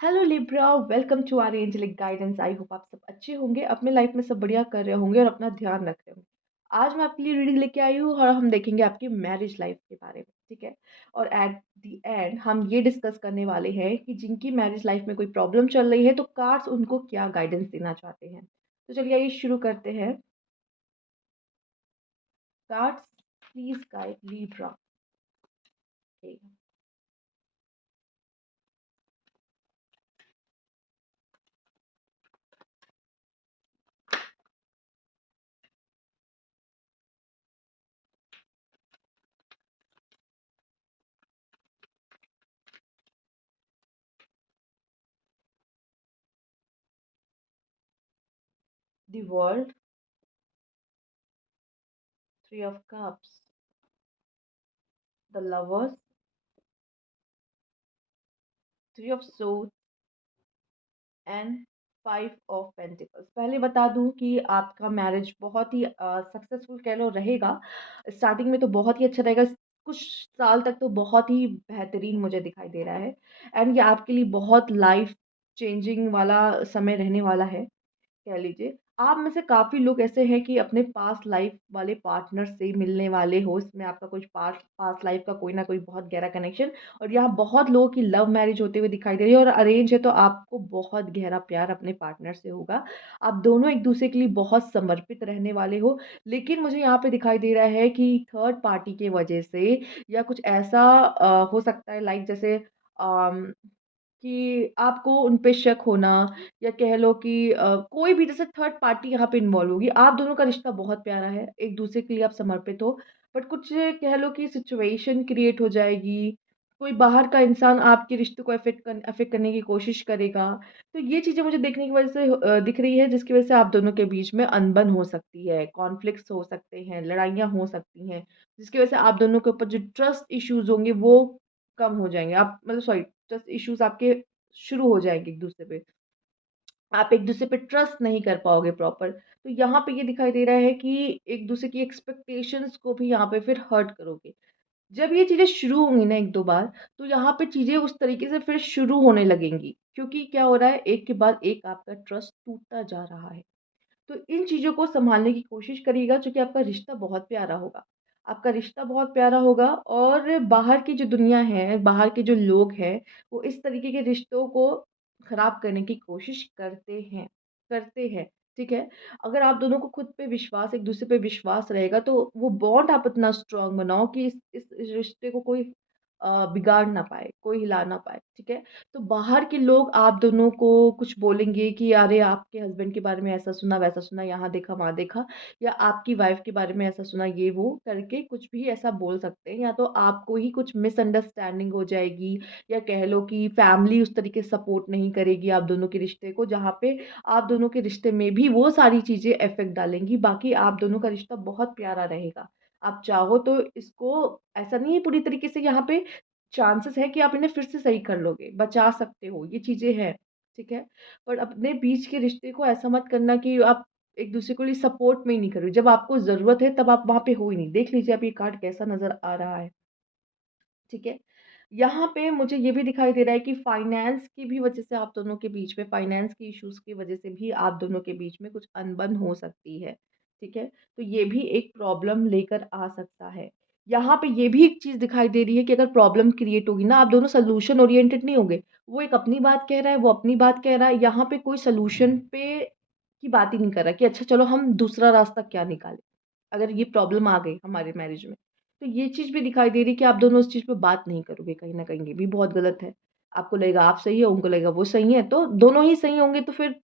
Hello Libra, welcome to our angelic guidance. I hope आप सब अच्छे होंगे, अपने लाइफ में सब बढ़िया कर रहे होंगे और अपना ध्यान रख रहे होंगे। आज मैं आपके लिए रीडिंग लेके आई हूँ और हम देखेंगे आपकी मैरिज लाइफ के बारे में। ठीक है। और एट द एंड हम ये डिस्कस करने वाले हैं कि जिनकी मैरिज लाइफ में कोई प्रॉब्लम चल रही है तो कार्ड्स उनको क्या गाइडेंस देना चाहते हैं। तो चलिए आइए शुरू करते हैं। Cards please guide Libra. The world, three of cups, the lovers, three of swords and five of pentacles. पहले बता दूं कि आपका मैरिज बहुत ही सक्सेसफुल कह लो रहेगा। स्टार्टिंग में तो बहुत ही अच्छा रहेगा। कुछ साल तक तो बहुत ही बेहतरीन मुझे दिखाई दे रहा है। एंड ये आपके लिए बहुत लाइफ चेंजिंग वाला समय रहने वाला है, कह लीजिए। आप में से काफ़ी लोग ऐसे हैं कि अपने पास्ट लाइफ वाले पार्टनर से मिलने वाले हो। इसमें आपका कुछ पास्ट पास्ट लाइफ का कोई ना कोई बहुत गहरा कनेक्शन। और यहाँ बहुत लोगों की लव मैरिज होते हुए दिखाई दे रही है, और अरेंज है तो आपको बहुत गहरा प्यार अपने पार्टनर से होगा। आप दोनों एक दूसरे के लिए बहुत समर्पित रहने वाले हो। लेकिन मुझे यहाँ पे दिखाई दे रहा है कि थर्ड पार्टी की वजह से या कुछ ऐसा हो सकता है, लाइक जैसे कि आपको उन पे शक होना, या कह लो कि कोई भी जैसे थर्ड पार्टी यहाँ पे इन्वॉल्व होगी। आप दोनों का रिश्ता बहुत प्यारा है, एक दूसरे के लिए आप समर्पित हो। बट कुछ कह लो कि सिचुएशन क्रिएट हो जाएगी। कोई बाहर का इंसान आपके रिश्ते को अफेक्ट करने की कोशिश करेगा। तो ये चीज़ें मुझे देखने की वजह से दिख रही है, जिसकी वजह से आप दोनों के बीच में अनबन हो सकती है, कॉन्फ्लिक्ट्स हो सकते हैं, लड़ाइयाँ हो सकती हैं। जिसकी वजह से आप दोनों के ऊपर जो ट्रस्ट इश्यूज होंगे वो कम हो जाएंगे। आप मतलब सॉरी, ट्रस्ट इश्यूज आपके शुरू हो जाएँगे एक दूसरे पे। आप एक दूसरे पे ट्रस्ट नहीं कर पाओगे प्रॉपर। तो यहाँ पे ये दिखाई दे रहा है कि एक दूसरे की एक्सपेक्टेशंस को भी यहाँ पे फिर हर्ट करोगे। जब ये चीज़ें शुरू होंगी ना 1-2 बार, तो यहाँ पे चीज़ें उस तरीके से फिर शुरू होने लगेंगी। क्योंकि क्या हो रहा है, एक के बाद एक आपका ट्रस्ट टूटता जा रहा है। तो इन चीज़ों को सँभालने की कोशिश करिएगा, चूँकि आपका रिश्ता बहुत प्यारा होगा। आपका रिश्ता बहुत प्यारा होगा, और बाहर की जो दुनिया है, बाहर के जो लोग हैं, वो इस तरीके के रिश्तों को ख़राब करने की कोशिश करते हैं, ठीक है? अगर आप दोनों को खुद पे विश्वास, एक-दूसरे पे विश्वास रहेगा, तो वो बॉन्ड आप इतना स्ट्रॉन्ग बनाओ कि इस रिश्ते को कोई बिगाड़ ना पाए, कोई हिला ना पाए, ठीक है? तो बाहर के लोग आप दोनों को कुछ बोलेंगे कि अरे आपके हस्बैंड के बारे में ऐसा सुना वैसा सुना, यहाँ देखा वहाँ देखा, या आपकी वाइफ के बारे में ऐसा सुना, ये वो करके कुछ भी ऐसा बोल सकते हैं। या तो आपको ही कुछ मिसअंडरस्टैंडिंग हो जाएगी, या कह लो कि फैमिली उस तरीके से सपोर्ट नहीं करेगी आप दोनों के रिश्ते को, जहाँ पे आप दोनों के रिश्ते में भी वो सारी चीज़ें इफ़ेक्ट डालेंगी। बाकी आप दोनों का रिश्ता बहुत प्यारा रहेगा। आप चाहो तो इसको, ऐसा नहीं है पूरी तरीके से, यहाँ पे चांसेस है कि आप इन्हें फिर से सही कर लोगे, बचा सकते हो, ये चीज़ें हैं, ठीक है? पर अपने बीच के रिश्ते को ऐसा मत करना कि आप एक-दूसरे को लिए सपोर्ट में ही नहीं कर रहे हो। जब आपको ज़रूरत है तब आप वहाँ पे हो ही नहीं। देख लीजिए आप ये कार्ड कैसा नज़र आ रहा है, ठीक है? यहाँ पे मुझे ये भी दिखाई दे रहा है कि फाइनेंस की भी वज़ह से आप दोनों के बीच में, फाइनेंस के इश्यूज़ की वज़ह से भी आप दोनों के बीच में कुछ अनबन हो सकती है, ठीक है? तो ये भी एक प्रॉब्लम लेकर आ सकता है। यहाँ पे ये भी एक चीज़ दिखाई दे रही है कि अगर प्रॉब्लम क्रिएट होगी ना, आप दोनों सॉल्यूशन ओरिएंटेड नहीं होंगे। वो एक अपनी बात कह रहा है, वो अपनी बात कह रहा है। यहाँ पे कोई सॉल्यूशन पे की बात ही नहीं कर रहा कि अच्छा चलो हम दूसरा रास्ता क्या निकालें, अगर ये प्रॉब्लम आ गई हमारे मैरिज में। तो ये चीज़ भी दिखाई दे रही है कि आप दोनों उस चीज़ पे बात नहीं करोगे कहीं न कहीं, ये भी बहुत गलत है। आपको लगेगा आप सही हो, उनको लगेगा वो सही है, तो दोनों ही सही होंगे तो फिर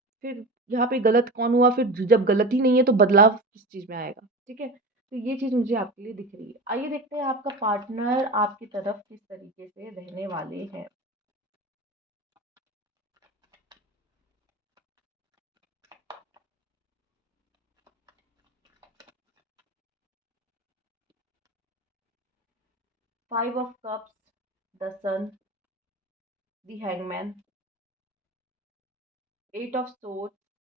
यहाँ पे गलत कौन हुआ? फिर जब गलत ही नहीं है तो बदलाव किस चीज़ में आएगा, ठीक है? तो ये चीज़ मुझे आपके लिए दिख रही है। आइए देखते हैं आपका पार्टनर आपकी तरफ किस तरीके से रहने वाले हैं। 5 of cups, the sun, the hangman, 8 of swords,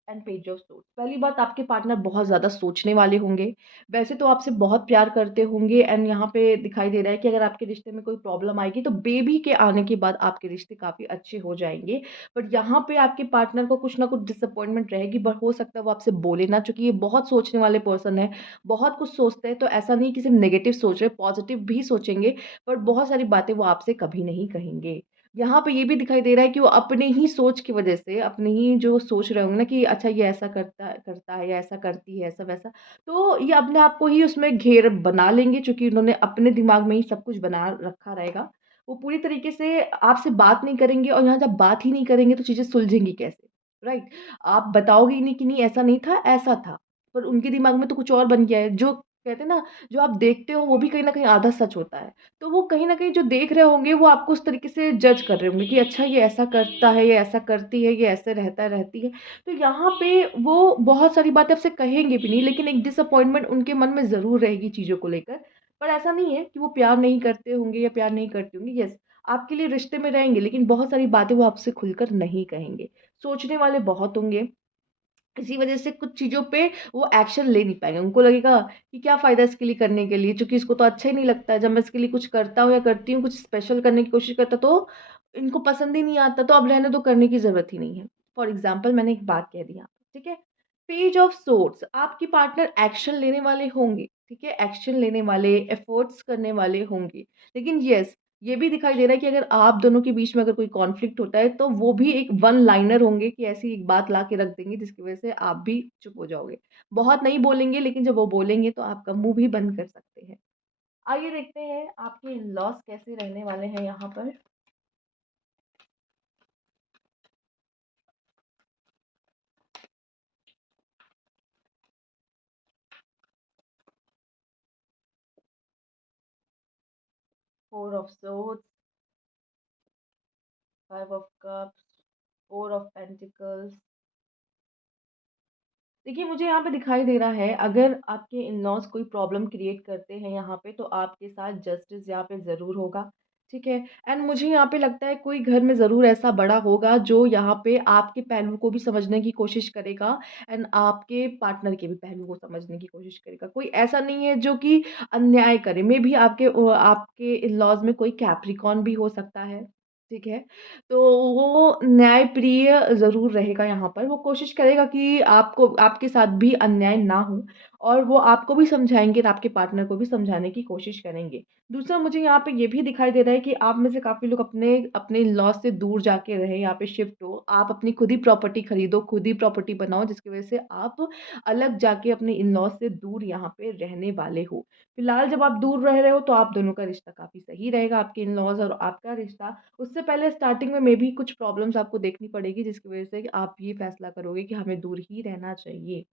and page of swords. पहली बात, आपके पार्टनर बहुत ज़्यादा सोचने वाले होंगे। वैसे तो आपसे बहुत प्यार करते होंगे एंड यहाँ पे दिखाई दे रहा है कि अगर आपके रिश्ते में कोई प्रॉब्लम आएगी तो बेबी के आने के बाद आपके रिश्ते काफ़ी अच्छे हो जाएँगे। बट यहाँ पे आपके पार्टनर को कुछ ना कुछ डिसअपॉइंटमेंट रहेगी, बट हो सकता है वो आपसे बोले ना, चूँकि ये बहुत सोचने वाले पर्सन है, बहुत कुछ सोचते हैं। तो ऐसा नहीं कि सिर्फ़ नेगेटिव सोच रहे, पॉज़िटिव भी सोचेंगे, बट बहुत सारी बातें वो आपसे कभी नहीं कहेंगे। यहाँ पे ये भी दिखाई दे रहा है कि वो अपने ही सोच की वज़ह से, अपने ही जो सोच रहे होंगे ना कि अच्छा ये ऐसा करता है या ऐसा करती है, ऐसा-वैसा, तो ये अपने आप को ही उसमें घेर बना लेंगे, चूँकि उन्होंने अपने दिमाग में ही सब कुछ बना रखा रहेगा। वो पूरी तरीके से आपसे बात नहीं करेंगे और यहाँ जब बात ही नहीं करेंगे तो चीज़ें सुलझेंगी कैसे, राइट? आप बताओगे ही नहीं कि नहीं ऐसा नहीं था, ऐसा था। पर उनके दिमाग में तो कुछ और बन गया है। जो कहते हैं ना, जो आप देखते हो वो भी कहीं न कहीं आधा सच होता है। तो वो कहीं न कहीं जो देख रहे होंगे वो आपको उस तरीके से जज कर रहे होंगे कि अच्छा ये ऐसा करता है, ये ऐसा करती है, ये ऐसे रहता है, रहती है। तो यहाँ पे वो बहुत सारी बातें आपसे कहेंगे भी नहीं, लेकिन एक डिसअपॉइंटमेंट उनके मन में ज़रूर रहेगी चीज़ों को लेकर। पर ऐसा नहीं है कि वो प्यार नहीं करते होंगे या प्यार नहीं करती होंगी। येस, आपके लिए रिश्ते में रहेंगे, लेकिन बहुत सारी बातें वो आपसे खुलकर नहीं कहेंगे। सोचने वाले बहुत होंगे, इसी वजह से कुछ चीज़ों पे वो एक्शन ले नहीं पाएँगे। उनको लगेगा कि क्या फ़ायदा इसके लिए करने के लिए, चूँकि इसको तो अच्छा ही नहीं लगता है। जब मैं इसके लिए कुछ करता हूँ या करती हूँ, कुछ स्पेशल करने की कोशिश करता, तो इनको पसंद ही नहीं आता, तो अब रहने दो, करने की ज़रूरत ही नहीं है। फॉर एग्ज़ाम्पल मैंने एक बात कह दी यहाँ पे, ठीक है? पेज ऑफ सोर्ड्स, आपके पार्टनर एक्शन लेने वाले होंगे, ठीक है? एक्शन लेने वाले, एफर्ट्स करने वाले होंगे। लेकिन येस, ये भी दिखाई दे रहा है कि अगर आप दोनों के बीच में अगर कोई कॉन्फ्लिक्ट होता है, तो वो भी एक वन लाइनर होंगे कि ऐसी एक बात ला के रख देंगे जिसकी वज़ह से आप भी चुप हो जाओगे। बहुत नहीं बोलेंगे, लेकिन जब वो बोलेंगे तो आपका मुँह भी बंद कर सकते हैं। आइए देखते हैं आपके इन-लॉज़ कैसे रहने वाले हैं यहाँ पर। 4 of swords, 5 of cups, 4 of pentacles. देखिए, मुझे यहाँ पे दिखाई दे रहा है, अगर आपके इन-लॉज़ कोई प्रॉब्लम क्रिएट करते हैं यहाँ पे, तो आपके साथ जस्टिस यहाँ पे ज़रूर होगा, ठीक है? एंड मुझे यहाँ पे लगता है कोई घर में ज़रूर ऐसा बड़ा होगा जो यहाँ पे आपके पहलू को भी समझने की कोशिश करेगा एंड आपके पार्टनर के भी पहलू को समझने की कोशिश करेगा। कोई ऐसा नहीं है जो कि अन्याय करे। मेबी आपके इन-लॉज़ में कोई कैप्रिकॉर्न भी हो सकता है, ठीक है? तो वो न्यायप्रिय ज़रूर रहेगा यहाँ पर। वो कोशिश करेगा कि आपको आपके साथ भी अन्याय ना हो और वो आपको भी समझाएँगे और आपके पार्टनर को भी समझाने की कोशिश करेंगे। दूसरा, मुझे यहाँ पे ये भी दिखाई दे रहा है कि आप में से काफ़ी लोग अपने अपने इन-लॉज़ से दूर जाके रहें, यहाँ पे शिफ्ट हो। आप अपनी खुद ही प्रॉपर्टी खरीदो, खुद ही प्रॉपर्टी बनाओ, जिसकी वज़ह से आप अलग जाके अपने इन-लॉज़ से दूर यहाँ पे रहने वाले हो। फिलहाल जब आप दूर रह रहे हो तो आप दोनों का रिश्ता काफ़ी सही रहेगा, आपके इन-लॉज़ और आपका रिश्ता। उससे पहले स्टार्टिंग में मेबी कुछ प्रॉब्लम्स आपको देखनी पड़ेगी, जिसकी वज़ह से आप ये फ़ैसला करोगे कि हमें दूर ही रहना चाहिए,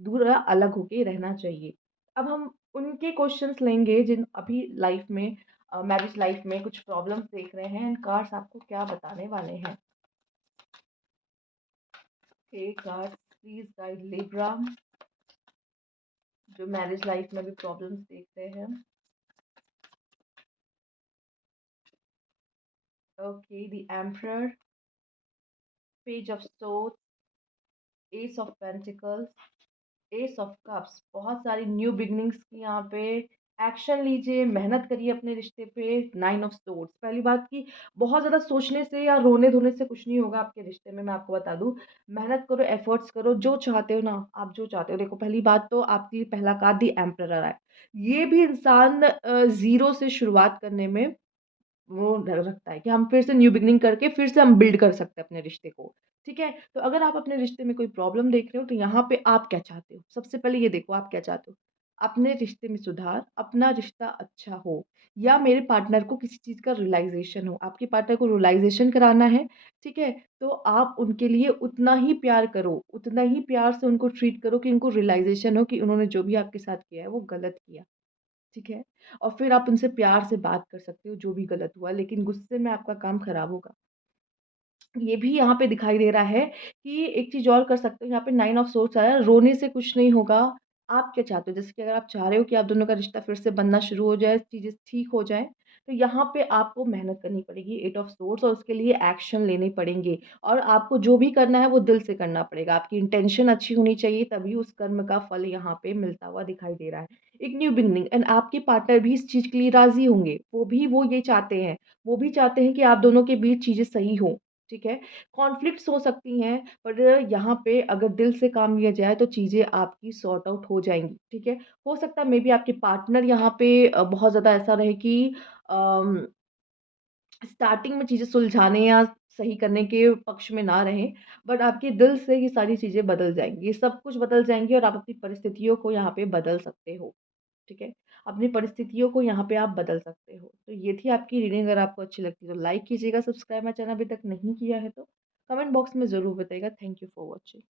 दूर अलग होके रहना चाहिए। अब हम उनके क्वेश्चन्स लेंगे जिन अभी लाइफ़ में मैरिज लाइफ़ में कुछ प्रॉब्लम्स देख रहे हैं, एंड कार्ड्स आपको क्या बताने वाले हैं। Okay cards, please guide Libra, जो मैरिज लाइफ़ में भी प्रॉब्लम्स देख रहे हैं। Okay, the emperor, page of swords, S of pentacles, S of cups. बहुत सारी न्यू बिगिनिंग्स की यहाँ पे एक्शन लीजिए, मेहनत करिए अपने रिश्ते पे। नाइन ऑफ सोर्ड्स, पहली बात कि बहुत ज़्यादा सोचने से या रोने-धोने से कुछ नहीं होगा आपके रिश्ते में, मैं आपको बता दूँ। मेहनत करो, एफर्ट्स करो, जो चाहते हो ना, आप जो चाहते हो। देखो, पहली बात तो आपकी पहला कार्ड द एम्परर आ रहा है। ये भी इंसान ज़ीरो से शुरुआत करने में वो रखता है कि हम फिर से न्यू बिगिनिंग करके फिर से हम बिल्ड कर सकते हैं अपने रिश्ते को, ठीक है? तो अगर आप अपने रिश्ते में कोई प्रॉब्लम देख रहे हो, तो यहाँ पे आप क्या चाहते हो? सबसे पहले ये देखो आप क्या चाहते हो? अपने रिश्ते में सुधार, अपना रिश्ता अच्छा हो या मेरे पार्टनर को किसी चीज़ का रियलाइज़ेशन हो। आपके पार्टनर को रियलाइज़ेशन कराना है, ठीक है? तो आप उनके लिए उतना ही प्यार करो, उतना ही प्यार से उनको ट्रीट करो कि उनको रियलाइज़ेशन हो कि उन्होंने जो भी आपके साथ किया है, वो गलत किया। ठीक है? और फिर आप उनसे प्यार से बात कर सकते हो जो भी गलत हुआ, लेकिन गुस्से में आपका काम खराब होगा। ये भी यहाँ पे दिखाई दे रहा है कि एक चीज़ और कर सकते हो, यहाँ पे 9 ऑफ सोर्ड्स आया है, रोने से कुछ नहीं होगा। आप क्या चाहते हो? जैसे कि अगर आप चाह रहे हो कि आप दोनों का रिश्ता फिर से बनना शुरू हो जाए, चीज़ें ठीक हो जाएँ, तो यहाँ पे आपको मेहनत करनी पड़ेगी 8 ऑफ सोर्ड्स और उसके लिए एक्शन लेने पड़ेंगे और आपको जो भी करना है वो दिल से करना पड़ेगा। आपकी इंटेंशन अच्छी होनी चाहिए तभी उस कर्म का फल यहाँ पे मिलता हुआ दिखाई दे रहा है। एक न्यू बिगिनिंग एंड आपके पार्टनर भी इस चीज़ के लिए राज़ी होंगे। वो ये चाहते हैं। वो भी चाहते हैं कि आप दोनों के बीच चीज़ें सही हों, ठीक है? कॉन्फ्लिक्ट्स हो सकती हैं, पर यहाँ पे अगर दिल से काम लिया जाए तो चीज़ें आपकी सॉर्ट आउट हो जाएँगी, ठीक है? हो सकता है मे बी आपके पार्टनर यहाँ पे बहुत ज़्यादा ऐसा रहे कि अम, स्टार्टिंग में चीज़ें सुलझाने या सही करने के पक्ष में ना रहें, बट आपके दिल से ये सारी चीज़ें बदल जाएँगी। ये सब कुछ बदल जाएँगी और आप अपनी परिस्थितियों को यहाँ पे बदल सकते हो, ठीक है? अपनी परिस्थितियों को यहाँ पे आप बदल सकते हो। तो ये थी आपकी रीडिंग अगर आपको अच्छी लगती है तो लाइक कीजिएगा, सब्सक्राइब मेरा चैनल अभी तक नहीं किया है तो, कमेंट बॉक्स में ज़रूर बताइएगा। Thank you for watching.